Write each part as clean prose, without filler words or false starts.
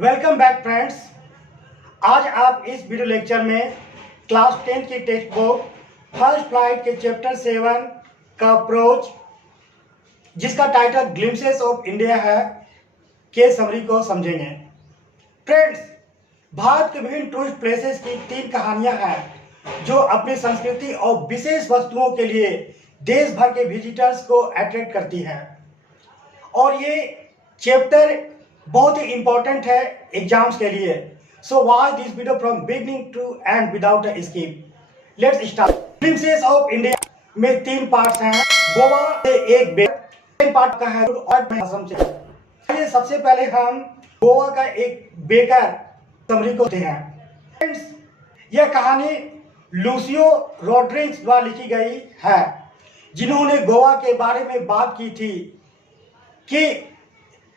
Welcome back friends. आज आप इस वीडियो लेक्चर में क्लास 10 की टेक्स्ट बुक फर्स्ट फ्लाइट के चैप्टर 7 का अप्रोच, जिसका टाइटल ग्लिम्पसेस ऑफ इंडिया है, के समरी को समझेंगे। फ्रेंड्स, भारत के विभिन्न टूरिस्ट प्लेसेस की 3 कहानियां हैं जो अपनी संस्कृति और विशेष वस्तुओं के लिए देश भर के विजिटर्स को अट्रैक्ट करती है। और ये चैप्टर बहुत ही इंपॉर्टेंट है एग्जाम्स के लिए। So watch this video from beginning to end without a skip. Let's start. Glimpses of India में 3 पार्ट्स हैं। गोवा से एक बेकर पार्ट का है और असम से। आइए सबसे पहले हम गोवा का एक बेकर समरी को देखते हैं। फ्रेंड्स, यह कहानी लूसियो रोड्रिग्स द्वारा लिखी गई है, जिन्होंने गोवा के बारे में बात की थी कि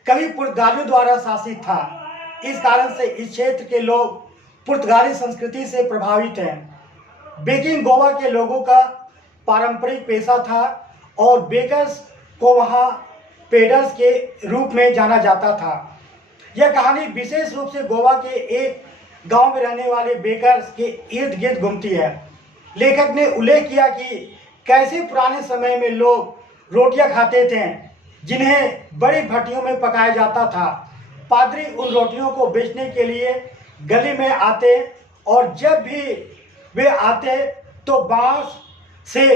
कभी पुर्तगालियों द्वारा शासित था। इस कारण से इस क्षेत्र के लोग पुर्तगाली संस्कृति से प्रभावित हैं। बेकिंग गोवा के लोगों का पारंपरिक पेशा था और बेकर्स को वहां पेडर्स के रूप में जाना जाता था। यह कहानी विशेष रूप से गोवा के एक गांव में रहने वाले बेकर्स के इर्द गिर्द घूमती है। लेखक ने उल्लेख किया कि कैसे पुराने समय में लोग रोटियां खाते थे जिन्हें बड़ी भट्टियों में पकाया जाता था। पादरी उन रोटियों को बेचने के लिए गली में आते और जब भी वे आते तो बांस से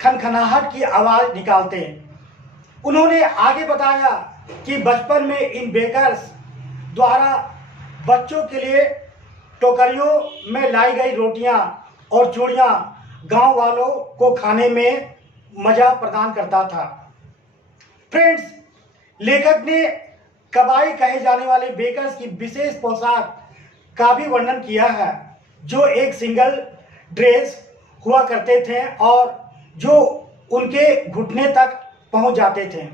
खनखनाहट की आवाज़ निकालते। उन्होंने आगे बताया कि बचपन में इन बेकर्स द्वारा बच्चों के लिए टोकरियों में लाई गई रोटियां और चूड़ियां गांव वालों को खाने में मज़ा प्रदान करता था। फ्रेंड्स, लेखक ने कबाई कहे जाने वाले बेकर्स की विशेष पोशाक का भी वर्णन किया है, जो एक सिंगल ड्रेस हुआ करते थे और जो उनके घुटने तक पहुंच जाते थे।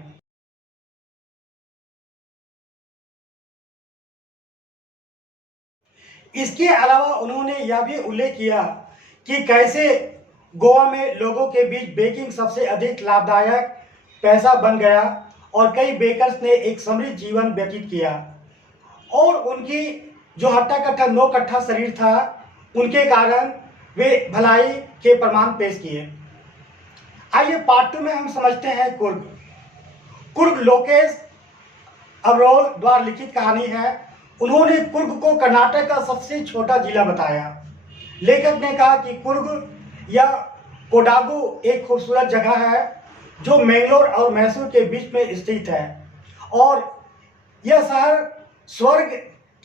इसके अलावा उन्होंने यह भी उल्लेख किया कि कैसे गोवा में लोगों के बीच बेकिंग सबसे अधिक लाभदायक पैसा बन गया और कई बेकर्स ने एक समृद्ध जीवन व्यतीत किया और उनकी जो हट्टा कट्टा 9 कट्ठा शरीर था, उनके कारण वे भलाई के प्रमाण पेश किए। आइए पार्ट 2 में हम समझते हैं कुर्ग। कुर्ग लोकेश अब्रोल द्वारा लिखित कहानी है। उन्होंने कुर्ग को कर्नाटक का सबसे छोटा जिला बताया। लेखक ने कहा कि कुर्ग या कोडागु एक खूबसूरत जगह है जो मैंगलोर और मैसूर के बीच में स्थित है और यह शहर स्वर्ग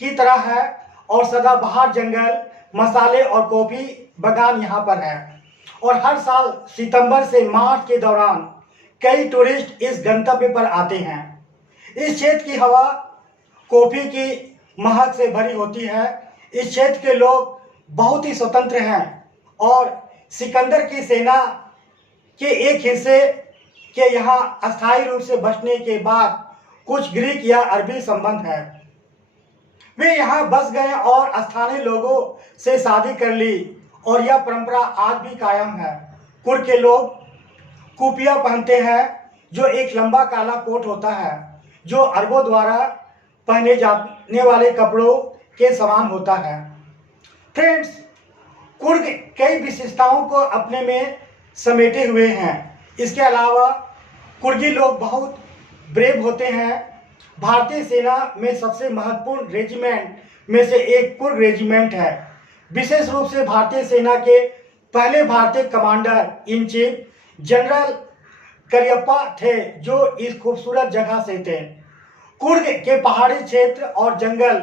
की तरह है और सदाबहार जंगल, मसाले और कॉफी बागान यहाँ पर है और हर साल सितंबर से मार्च के दौरान कई टूरिस्ट इस गंतव्य पर आते हैं। इस क्षेत्र की हवा कॉफी की महक से भरी होती है। इस क्षेत्र के लोग बहुत ही स्वतंत्र हैं और सिकंदर की सेना के एक हिस्से के यहाँ अस्थायी रूप से बसने के बाद कुछ ग्रीक या अरबी संबंध है। वे यहाँ बस गए और स्थानीय लोगों से शादी कर ली और यह परंपरा आज भी कायम है। कुर्ग के लोग कुपिया पहनते हैं, जो एक लंबा काला कोट होता है जो अरबों द्वारा पहने जाने वाले कपड़ों के समान होता है। फ्रेंड्स, कुर्ग कई विशेषताओं को अपने में समेटे हुए हैं। इसके अलावा कुर्गी लोग बहुत ब्रेव होते हैं। भारतीय सेना में सबसे महत्वपूर्ण रेजिमेंट में से एक कुर्ग रेजिमेंट है। विशेष रूप से भारतीय सेना के पहले भारतीय commander in chief general Cariappa थे, जो इस खूबसूरत जगह से थे। कुर्ग के पहाड़ी क्षेत्र और जंगल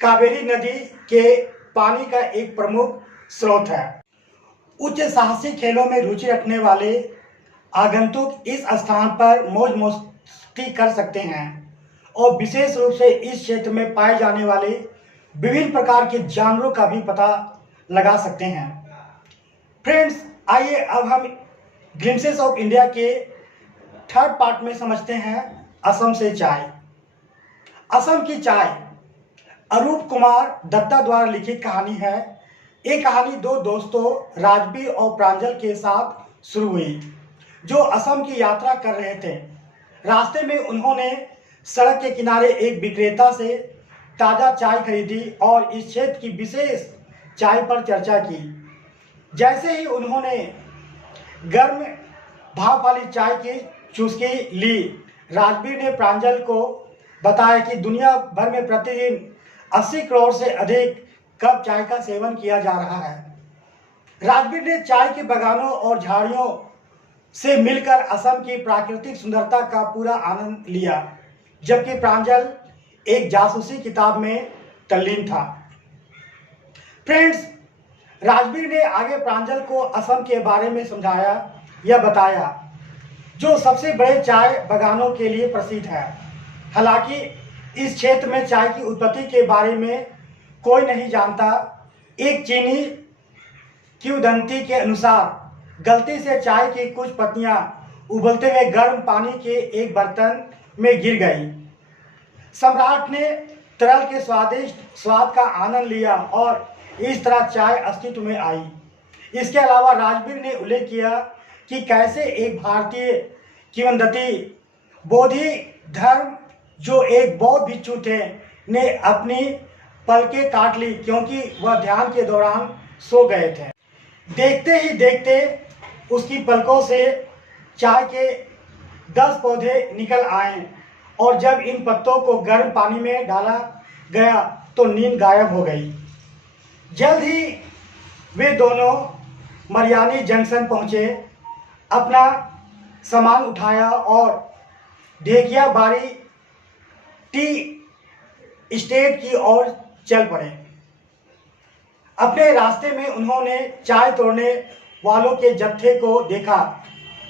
कावेरी नदी के पानी का एक प्रमुख स्रोत है। उच्च साहसिक खेलों में रुचि रखने वाले आगंतुक इस स्थान पर मौज मस्ती कर सकते हैं और विशेष रूप से इस क्षेत्र में पाए जाने वाले विभिन्न प्रकार के जानवरों का भी पता लगा सकते हैं। फ्रेंड्स, आइए अब हम ग्लिम्पसेस ऑफ इंडिया के 3rd पार्ट में समझते हैं असम से चाय। असम की चाय अरूप कुमार दत्ता द्वारा लिखित कहानी है। ये कहानी 2 दोस्तों राजबीर और प्रांजल के साथ शुरू हुई जो असम की यात्रा कर रहे थे। रास्ते में उन्होंने सड़क के किनारे एक विक्रेता से ताज़ा चाय खरीदी और इस क्षेत्र की विशेष चाय पर चर्चा की। जैसे ही उन्होंने गर्म भाप वाली चाय की चुस्की ली, राजवीर ने प्रांजल को बताया कि दुनिया भर में प्रतिदिन 80 करोड़ से अधिक कप चाय का सेवन किया जा रहा है। राजवीर ने चाय के बागानों और झाड़ियों से मिलकर असम की प्राकृतिक सुंदरता का पूरा आनंद लिया, जबकि प्रांजल एक जासूसी किताब में तल्लीन था। फ्रेंड्स, राजवीर ने आगे प्रांजल को असम के बारे में समझाया या बताया, जो सबसे बड़े चाय बागानों के लिए प्रसिद्ध है। हालांकि इस क्षेत्र में चाय की उत्पत्ति के बारे में कोई नहीं जानता। एक चीनी किंवदंती के अनुसार गलती से चाय की कुछ पत्तियां उबलते हुए गर्म पानी के एक बर्तन में गिर गई। सम्राट ने तरल के स्वादिष्ट स्वाद का आनंद लिया और इस तरह चाय अस्तित्व में आई। इसके अलावा राजवीर ने उल्लेख किया कि कैसे एक भारतीय किंवदंती बोधि धर्म, जो एक बौद्ध भिक्षु थे, ने अपनी पलकें काट ली क्योंकि वह ध्यान के दौरान सो गए थे। देखते ही देखते उसकी पलकों से चाय के 10 पौधे निकल आए और जब इन पत्तों को गर्म पानी में डाला गया तो नींद गायब हो गई। जल्द ही वे दोनों मरियानी जंक्शन पहुंचे, अपना सामान उठाया और ढेकिया बारी टी स्टेट की ओर चल पड़े। अपने रास्ते में उन्होंने चाय तोड़ने वालों के जत्थे को देखा,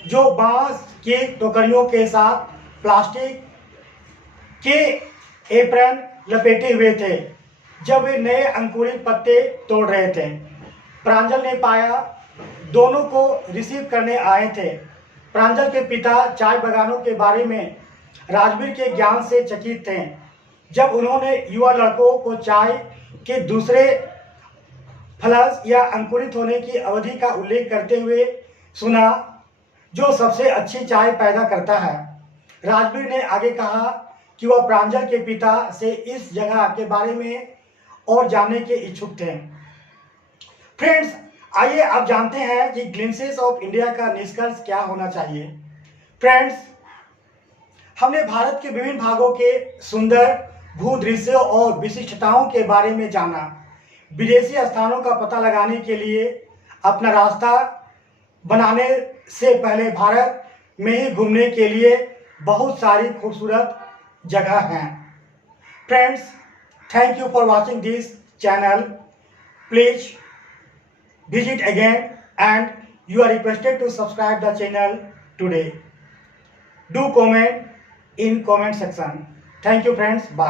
जो बांस की टोकरियों के साथ प्लास्टिक के एप्रन लपेटे हुए थे, जब वे नए अंकुरित पत्ते तोड़ रहे थे। प्रांजल ने पाया दोनों को रिसीव करने आए थे। प्रांजल के पिता चाय बागानों के बारे में राजवीर के ज्ञान से चकित थे। जब उन्होंने युवा लड़कों को चाय के दूसरे फलस या अंकुरित होने की अवधि का उल्लेख करते हुए सुना, जो सबसे अच्छी चाय पैदा करता है, राजवीर ने आगे कहा कि वह प्रांजल के पिता से इस जगह के बारे में और जानने के इच्छुक थे। फ्रेंड्स, आइए अब जानते हैं कि ग्लिम्पसेस ऑफ इंडिया का निष्कर्ष क्या होना चाहिए। फ्रेंड्स, हमने भारत के विभिन्न भागों के सुंदर भूदृश्यों और विशिष्टताओं के बारे में जाना। विदेशी स्थानों का पता लगाने के लिए अपना रास्ता बनाने से पहले भारत में ही घूमने के लिए बहुत सारी खूबसूरत जगह हैं। Friends, thank you for watching this channel. Please visit again and you are requested to subscribe the channel today. Do comment in comment section. Thank you friends. Bye.